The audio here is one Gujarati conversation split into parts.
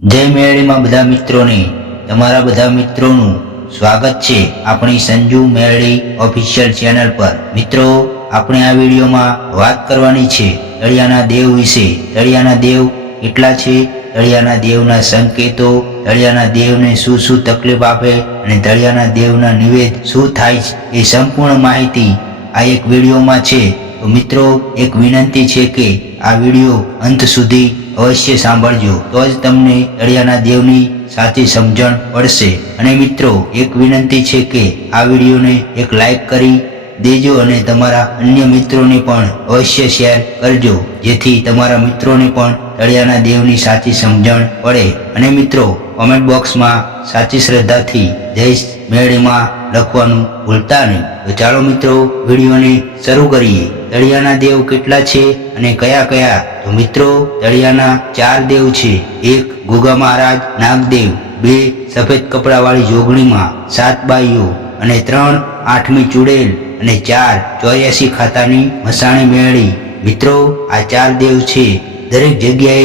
જય મેળીમાં બધા મિત્રોને, તમારા બધા મિત્રોનું સ્વાગત છે આપણી સંજુ મેરડી ઓફિશિયલ ચેનલ પર. મિત્રો, આપણે આ વિડીયોમાં વાત કરવાની છે તળિયાના દેવ વિશે. તળિયાના દેવ કેટલા છે? તળિયાના દેવના સંકેતો તળિયાના દેવને શું શું તકલીફ આપે અને તળિયાના દેવના નિવેદ શું થાય છે એ સંપૂર્ણ માહિતી આ એક વિડીયોમાં છે. તો મિત્રો, એક વિનંતી છે કે આ વીડિયો અંત સુધી અવશ્ય સાંભળજો. તો જ તમને તળિયાના દેવની સાચી સમજણ પડશે. અને મિત્રો, એક વિનંતી છે કે આ વિડીયોને એક લાઈક કરી દેજો અને તમારા અન્ય મિત્રોને પણ અવશ્ય શેર કરજો. જેથી તમારા મિત્રોને પણ તળિયાના દેવની સાચી સમજણ પડે. અને મિત્રો કોમેન્ટ બોક્સમાં સાચી શ્રદ્ધાથી જય મેળીમાં લખવાનું ભૂલતા નહીં. તો ચાલો મિત્રો, વિડીયોને શરૂ કરીએ. તળિયાના દેવ કેટલા છે અને કયા કયા? તો મિત્રો તળિયાના ચાર દેવ છે. એક, ગુગા મહારાજ, નાગદેવ. બે, સફેદ કપડાવાળી જોગણીમાં. સાત બાઈઓ અને ત્રણ, આઠમી ચુડેલ. અને ચાર, ચોર્યાસી ખાતાની મસાણી મેળી. મિત્રો, આ ચાર દેવ છે. દરેક જગ્યાએ,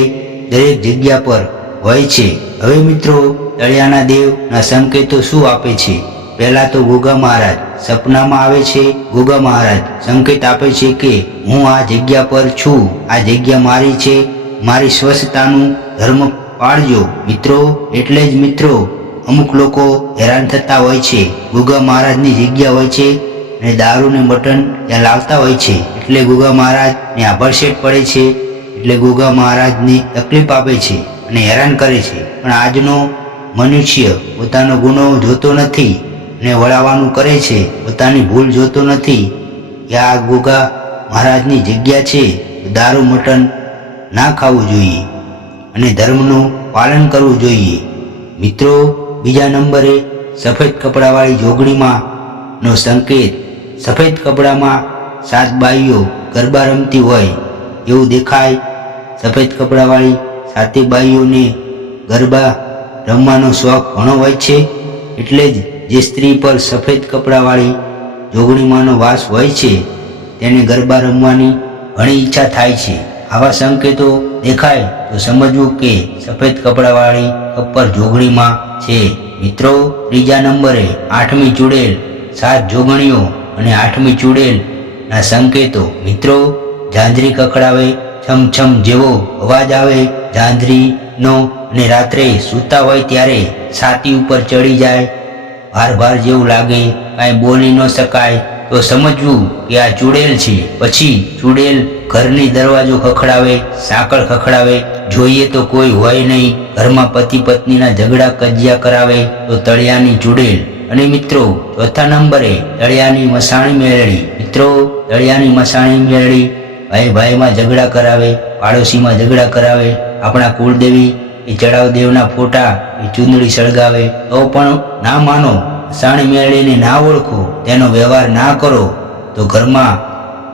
દરેક જગ્યા પર હોય છે. હવે મિત્રો તળિયાના દેવના સંકેતો શું આપે છે? પહેલા તો ગોગા મહારાજ સપનામાં આવે છે. ગોગા મહારાજ સંકેત આપે છે કે, હું આ જગ્યા પર છું. આ જગ્યા મારી છે. મારી સ્વચ્છતાનું ધર્મ પાળજો. મિત્રો, એટલે જ મિત્રો, અમુક લોકો હેરાન થતા હોય છે. ગુગા મહારાજની જગ્યા હોય છે અને દારૂ ને મટન ત્યાં લાવતા હોય છે. એટલે ગુગા મહારાજ ને આભરશેટ પડે છે. એટલે ગોગા મહારાજની તકલીફ આપે છે અને હેરાન કરે છે. પણ આજનો મનુષ્ય પોતાનો ગુનો જોતો નથી ને વળાવવાનું કરે છે. પોતાની ભૂલ જોતો નથી. કે આ ગોગા મહારાજની જગ્યા છે દારૂ મટન ના ખાવું જોઈએ અને ધર્મનું પાલન કરવું જોઈએ. મિત્રો, બીજા નંબરે સફેદ કપડાવાળી જોગણીમાં નો સંકેત. સફેદ કપડામાં સાત બાઈઓ ગરબા રમતી હોય એવું દેખાય સફેદ કપડાવાળી સાતી બાઈઓને ગરબા રમવાનો શોખ ઘણો હોય છે. એટલે જ જે સ્ત્રી પર સફેદ કપડાવાળી જોગણીમાંનો વાસ હોય છે, તેને ગરબા રમવાની ઘણી ઈચ્છા થાય છે. આવા સંકેતો દેખાય તો સમજવું કે સફેદ કપડાવાળી કપ્પર જોગણીમાં છે. મિત્રો, ત્રીજા નંબરે આઠમી ચૂડેલ, સાત જોગણીઓ અને આઠમી ચૂડેલ ના સંકેતો. મિત્રો, ઝાંઝરી કકડાવે છમ છમ જેવો અવાજ આવે ઝાંઝરીનો અને રાત્રે સૂતા હોય ત્યારે છાતી ઉપર ચડી જાય. ભાર ભાર જેવું લાગે, કાંઈ બોલી ન શકાય. તો સમજવું કે આ ચૂડેલ છે. પછી ચૂડેલ ઘરની દરવાજો ખખડાવે, સાંકળ ખખડાવે. જોઈએ તો કોઈ હોય નહીં. ઘરમાં પતિ પત્નીના ઝઘડા કજિયા કરાવે તો તળિયાની ચૂડેલ. અને મિત્રો, ચોથા નંબરે તળિયાની મસાણી મેળડી મિત્રો, તળિયાની મસાણી મેળડી ભાઈ ભાઈમાં ઝઘડા કરાવે, પાડોશીમાં ઝઘડા કરાવે, આપણા કુળદેવી એ ચડાવ દેવના ફોટા, એ ચૂંદડી સળગાવે. તો પણ ના માનો સાણી મેળીને ના ઓળખો, તેનો વ્યવહાર ના કરો, તો ઘરમાં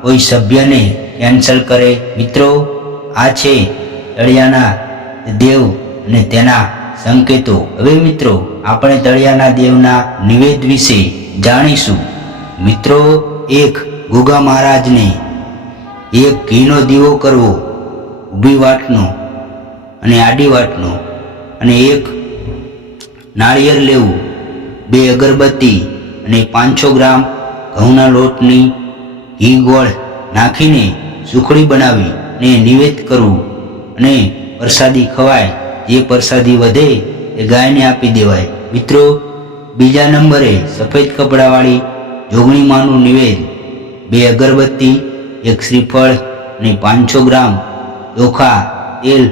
કોઈ સભ્યને કેન્સલ કરે. મિત્રો, આ છે તળિયાના દેવ અને તેના સંકેતો. હવે મિત્રો, આપણે તળિયાના દેવના નિવેદ વિશે જાણીશું. મિત્રો, એક ગુગા મહારાજને એક ઘીનો દીવો કરવો, ઊભી વાટનો અને આડી વાટનો અને એક નાળિયેર લેવું, બે અગરબત્તી અને પાંચસો ગ્રામ ઘઉંના લોટની ઘી ગોળ નાખીને સુખડી બનાવી ને નિવેદ કરવું અને પ્રસાદી ખવાય, જે પ્રસાદી વધે એ ગાયને આપી દેવાય. મિત્રો, બીજા નંબરે સફેદ કપડાવાળી જોગણીમાંનું નિવેદ, બે અગરબત્તી એક શ્રીફળ અને પાંચસો ગ્રામ ચોખા, તેલ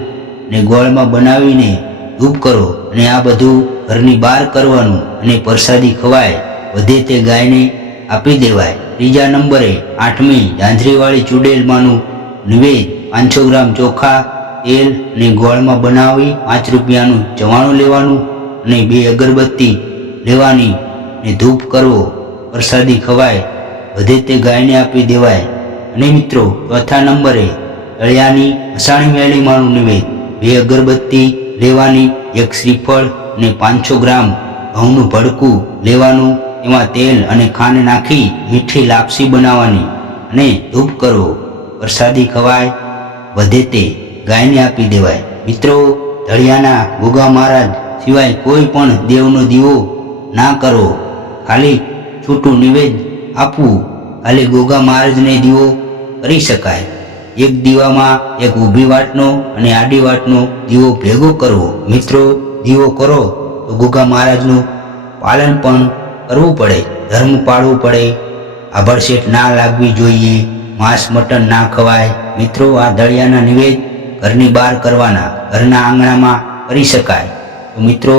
ને ગોળમાં બનાવીને ધૂપ કરો અને આ બધું ઘરની બહાર કરવાનું અને પ્રસાદી ખવાય. વધે તે ગાયને આપી દેવાય. ત્રીજા નંબરે આઠમી ઝાંઝરીવાળી ચૂડેલમાંનું નિવેદ પાંચસો ગ્રામ ચોખા, તેલ અને ગોળમાં બનાવી પાંચ રૂપિયાનું ચવાણું લેવાનું અને બે અગરબત્તી લેવાની ને ધૂપ કરવો. પ્રસાદી ખવાય. વધે તે ગાયને આપી દેવાય. અને મિત્રો, ચોથા નંબરે અળિયાની અસાણી મેળીમાંનું નિવેદ. બે અગરબત્તી લેવાની, એક શ્રીફળ અને પાંચસો ગ્રામ ઘઉંનું ભડકું લેવાનું, એમાં તેલ અને ખાંડ નાખી મીઠી લાપસી બનાવવાની અને ધૂપ કરવો. પ્રસાદી ખવાય, વધે તે ગાયને આપી દેવાય. મિત્રો ધળિયાના ગોગા મહારાજ સિવાય કોઈ પણ દેવનો દીવો ના કરવો ખાલી છૂટું નિવેદ આપવું. ખાલી ગોગા મહારાજને દીવો કરી શકાય. એક દીવામાં એક ઊભી વાટનો અને આડી વાટનો દીવો ભેગો કરવો. મિત્રો, દીવો કરો તો ગુગા મહારાજનું પાલન પણ કરવું પડે, ધર્મ પાળવું પડે. આભડશેટ ના લાગવી જોઈએ, માંસ, મટન ના ખવાય. મિત્રો, આ દળિયાના નિવેદ ઘરની બહાર કરવાના, ઘરના આંગણામાં કરી શકાય. તો મિત્રો,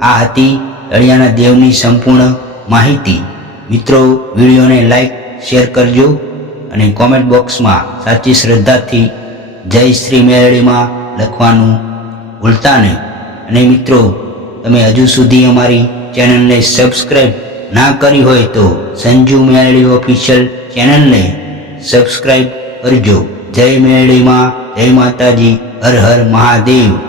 આ હતી દળિયાના દેવની સંપૂર્ણ માહિતી. મિત્રો, વિડીયોને લાઈક, શેર કરજો. અને કોમેન્ટ બોક્સમાં સાચી શ્રદ્ધાથી જય શ્રી મેરડીમાં લખવાનું ભૂલતા નહીં. અને મિત્રો, તમે હજુ સુધી અમારી ચેનલને સબસ્ક્રાઈબ ના કરી હોય તો સંજુ મેરડી ઓફિશિયલ ચેનલને સબસ્ક્રાઈબ કરજો. જય મેરડીમાં, જય માતાજી, હર હર મહાદેવ.